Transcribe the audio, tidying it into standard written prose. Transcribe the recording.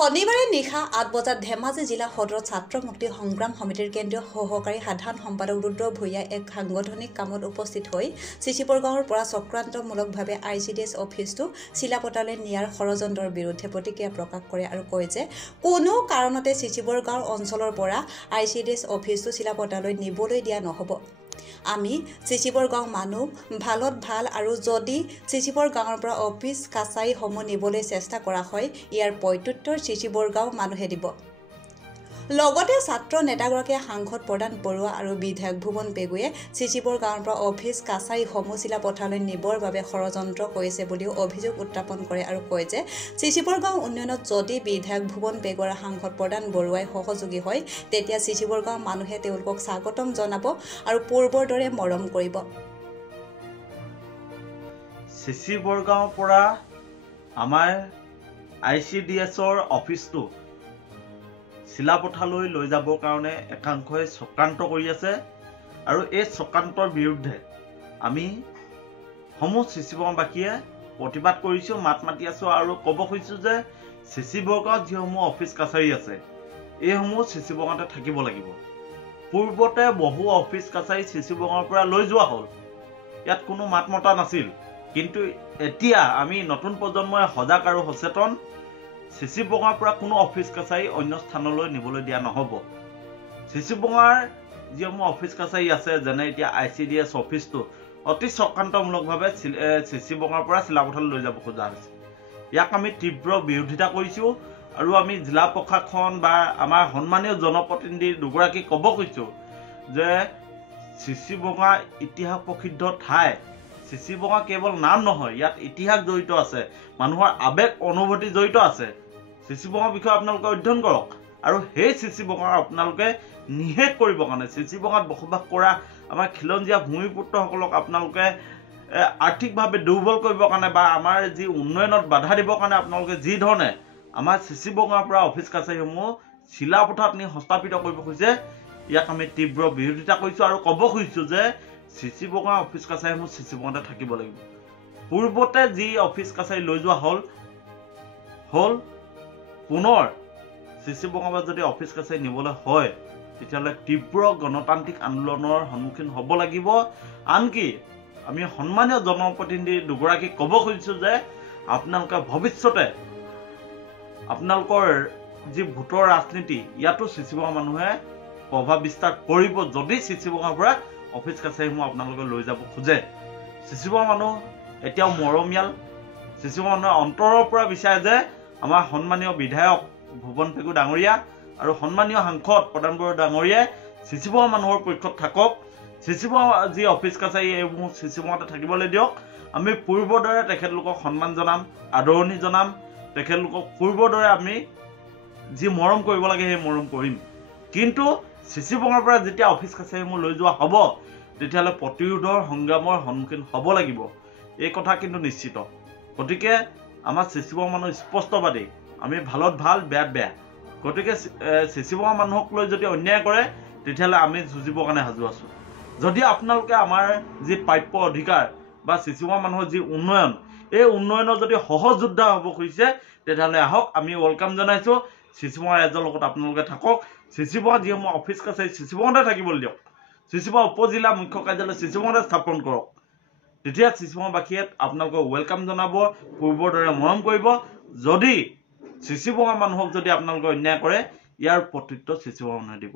শনিবাৰে নিশা ৮ বজাত ধেমাজি জিলা সদৰত ছাত্ৰ মুক্তি সংগ্ৰাম সমিতিৰ কেন্দ্ৰীয় সহকাৰী সাধাৰণ সম্পাদক ৰুদ্ৰ ভূঞাই এক সাংগঠনিক কামত উপস্থিত হৈ চিচিবৰ গাঁৱৰ পৰা চক্ৰান্তমূলকভাৱে ICDS অফিচটো চিলাপথাৰলৈ নিয়াৰ ষড়যন্ত্ৰৰ বিৰুদ্ধে প্ৰতিক্ৰিয়া প্ৰকাশ কৰে আৰু কয় যে কোনো কাৰণতে চিচিবৰ গাঁও অঞ্চলৰ পৰা ICDS অফিচটো চিলাপথাৰলৈ নিবলৈ দিয়া নহ'ব। আমি চিচিবৰ গাঁও মানুহ ভালত ভাল আৰু যদি চিচিবৰ গাঁৱৰ পৰা অফিচ কাছাৰীসমূহ নিবলৈ চেষ্টা কৰা হয় ইয়াৰ প্ৰত্যুত্তৰ চিচিবৰ গাঁও মানুহে দিব। লগতে ছাত্ৰ নেতাগৰাকীয়ে সাংসদ প্ৰধান বৰুৱা আৰু বিধায়ক ভুৱন পেগুৱে চিচিবৰ গাঁৱৰ পৰা অফিচ কাছাৰীসমূহ চিলাপথাৰলৈ নিবৰ বাবে ষড়যন্ত্ৰ কৰিছে বুলিও অভিযোগ উত্থাপন কৰে আৰু কয় যে চিচিবৰ গাঁও উন্নয়নত যদি বিধায়ক ভুৱন পেগু আৰু সাংসদ প্ৰধান বৰুৱাই সহযোগী হয় তেতিয়া চিচিবৰ গাঁও মানুহে তেওঁলোকক স্বাগতম জনাব আৰু পূৰ্বৰ দৰে মৰম কৰিব। চিচিবৰ গাঁৱৰ পৰা আমাৰ ICDSৰ অফিচটো চিলাপথাৰলৈ লৈ যাবৰ কাৰণে একাংশই চক্ৰান্ত কৰি আছে আৰু এই চক্ৰান্তৰ বিৰুদ্ধে আমি সমূহ চিচিবৰবাসীয়ে প্ৰতিবাদ কৰিছোঁ, মাত মাতি আছোঁ আৰু ক'ব খুজিছোঁ যে চিচিবৰ গাঁৱত যিসমূহ অফিচ কাছাৰী আছে এইসমূহ চিচিবৰ গাঁৱতে থাকিব লাগিব। পূৰ্বতে বহু অফিচ কাছাৰী চিচিবৰ গাঁৱৰ পৰা লৈ যোৱা হ'ল, ইয়াত কোনো মাত মতা নাছিল, কিন্তু এতিয়া আমি নতুন প্ৰজন্মই সজাগ আৰু সচেতন। চিচিবৰ গাঁৱৰ পৰা কোনো অফিচ কাছাৰী অন্য স্থানলৈ নিবলৈ দিয়া নহ'ব। চিচিবৰ গাঁৱৰ যিসমূহ অফিচ কাছাৰী আছে যেনে এতিয়া ICDS অফিচটো অতি চক্ৰান্তমূলকভাৱে চিচিবৰ গাঁৱৰ পৰা চিলাপথাৰলৈ লৈ যাব খোজা হৈছে। ইয়াক আমি তীব্ৰ বিৰোধিতা কৰিছোঁ আৰু আমি জিলা প্ৰশাসন বা আমাৰ সন্মানীয় জনপ্ৰতিনিধি দুগৰাকীক ক'ব খুজিছোঁ যে চিচিবৰ গাঁও ইতিহাস প্ৰসিদ্ধ ঠাই। চিচিবৰ গাঁও কেৱল নাম নহয়, ইয়াত ইতিহাস জড়িত আছে, মানুহৰ আৱেগ অনুভূতি জড়িত আছে। চিচিবৰ গাঁৱৰ বিষয়ে আপোনালোকে অধ্যয়ন কৰক আৰু সেই চিচিবৰ গাঁও আপোনালোকে নিষেধ কৰিবৰ কাৰণে চিচিবৰ গাঁৱত বসবাস কৰা আমাৰ খিলঞ্জীয়া ভূমিপুত্ৰসকলক আপোনালোকে আৰ্থিকভাৱে দুৰ্বল কৰিবৰ কাৰণে বা আমাৰ যি উন্নয়নত বাধা দিবৰ কাৰণে আপোনালোকে যি ধৰণে আমাৰ চিচিবৰ গাঁৱৰ পৰা অফিচ কাছাৰীসমূহ চিলাপথাৰত নি সংস্থাপিত কৰিব খুজিছে ইয়াক আমি তীব্ৰ বিৰোধিতা কৰিছোঁ আৰু ক'ব খুজিছোঁ যে চিচিবৰ গাঁৱৰ অফিচ কাছাৰীসমূহ চিচিবৰ গাঁৱতে থাকিব লাগিব। পূৰ্বতে যি অফিচ কাছাৰী লৈ যোৱা হ'ল পুনৰ চিচিবৰ গাঁৱত যদি অফিচ কাছাৰী নিবলৈ হয় তেতিয়াহ'লে তীব্ৰ গণতান্ত্ৰিক আন্দোলনৰ সন্মুখীন হ'ব লাগিব। আনকি আমি সন্মানীয় জনপ্ৰতিনিধি দুগৰাকীক ক'ব খুজিছোঁ যে আপোনালোকে ভৱিষ্যতে আপোনালোকৰ যি ভোটৰ ৰাজনীতি ইয়াতো চিচিবৰ গাঁৱৰ মানুহে প্ৰভাৱ বিস্তাৰ কৰিব যদি চিচিবৰ গাঁৱৰ পৰা অফিচ কাছাৰীসমূহ আপোনালোকে লৈ যাব খোজে। চিচিবৰ মানুহ এতিয়াও মৰমীয়াল, চিচিবৰ মানুহে অন্তৰৰ পৰা বিচাৰে যে আমাৰ সন্মানীয় বিধায়ক ভুৱন পেগু ডাঙৰীয়া আৰু সন্মানীয় সাংসদ প্ৰধান বৰুৱা ডাঙৰীয়াই চিচিবৰ মানুহৰ পক্ষত থাকক। চিচিবৰ যি অফিচ কাছাৰী এইসমূহ চিচিবৰতে থাকিবলৈ দিয়ক। আমি পূৰ্বৰ দৰে তেখেতলোকক সন্মান জনাম, আদৰণি জনাম, তেখেতলোকক পূৰ্বৰ দৰে আমি যি মৰম কৰিব লাগে সেই মৰম কৰিম। কিন্তু চিচিবৰ গাঁৱৰ পৰা যেতিয়া অফিচ কাছাৰীসমূহ লৈ যোৱা হ'ব তেতিয়াহ'লে প্ৰতিৰোধৰ সংগ্ৰামৰ সন্মুখীন হ'ব লাগিব, এই কথা কিন্তু নিশ্চিত। গতিকে আমাৰ চিচিবৰ মানুহ স্পষ্টবাদী, আমি ভালত ভাল বেয়াত বেয়া। গতিকে চিচিবৰ মানুহক লৈ যদি অন্যায় কৰে তেতিয়াহ'লে আমি যুঁজিবৰ কাৰণে সাজু আছোঁ। যদি আপোনালোকে আমাৰ যি প্ৰাপ্য অধিকাৰ বা চিচিবৰ মানুহৰ যি উন্নয়ন এই উন্নয়নৰ যদি সহযোদ্ধা হ'ব খুজিছে তেতিয়াহ'লে আহক, আমি ৱেলকাম জনাইছোঁ। চিচিবৰ ৰাইজৰ লগত আপোনালোকে থাকক। চিচিবৰ যিসমূহ অফিচ কাছাৰী চিচিবৰতে থাকিবলৈ দিয়ক। চিচিবৰ উপজিলা মুখ্য কাৰ্যালয় চিচিবৰতে স্থাপন কৰক। তেতিয়া চিচিবৰবাসীয়ে আপোনালোকক ৱেলকাম জনাব, পূৰ্বৰ দৰে মৰম কৰিব। যদি চিচিবৰ মানুহক যদি আপোনালোকে অন্যায় কৰে ইয়াৰ প্ৰত্যুত্তৰ চিচিবৰ মানুহে দিব।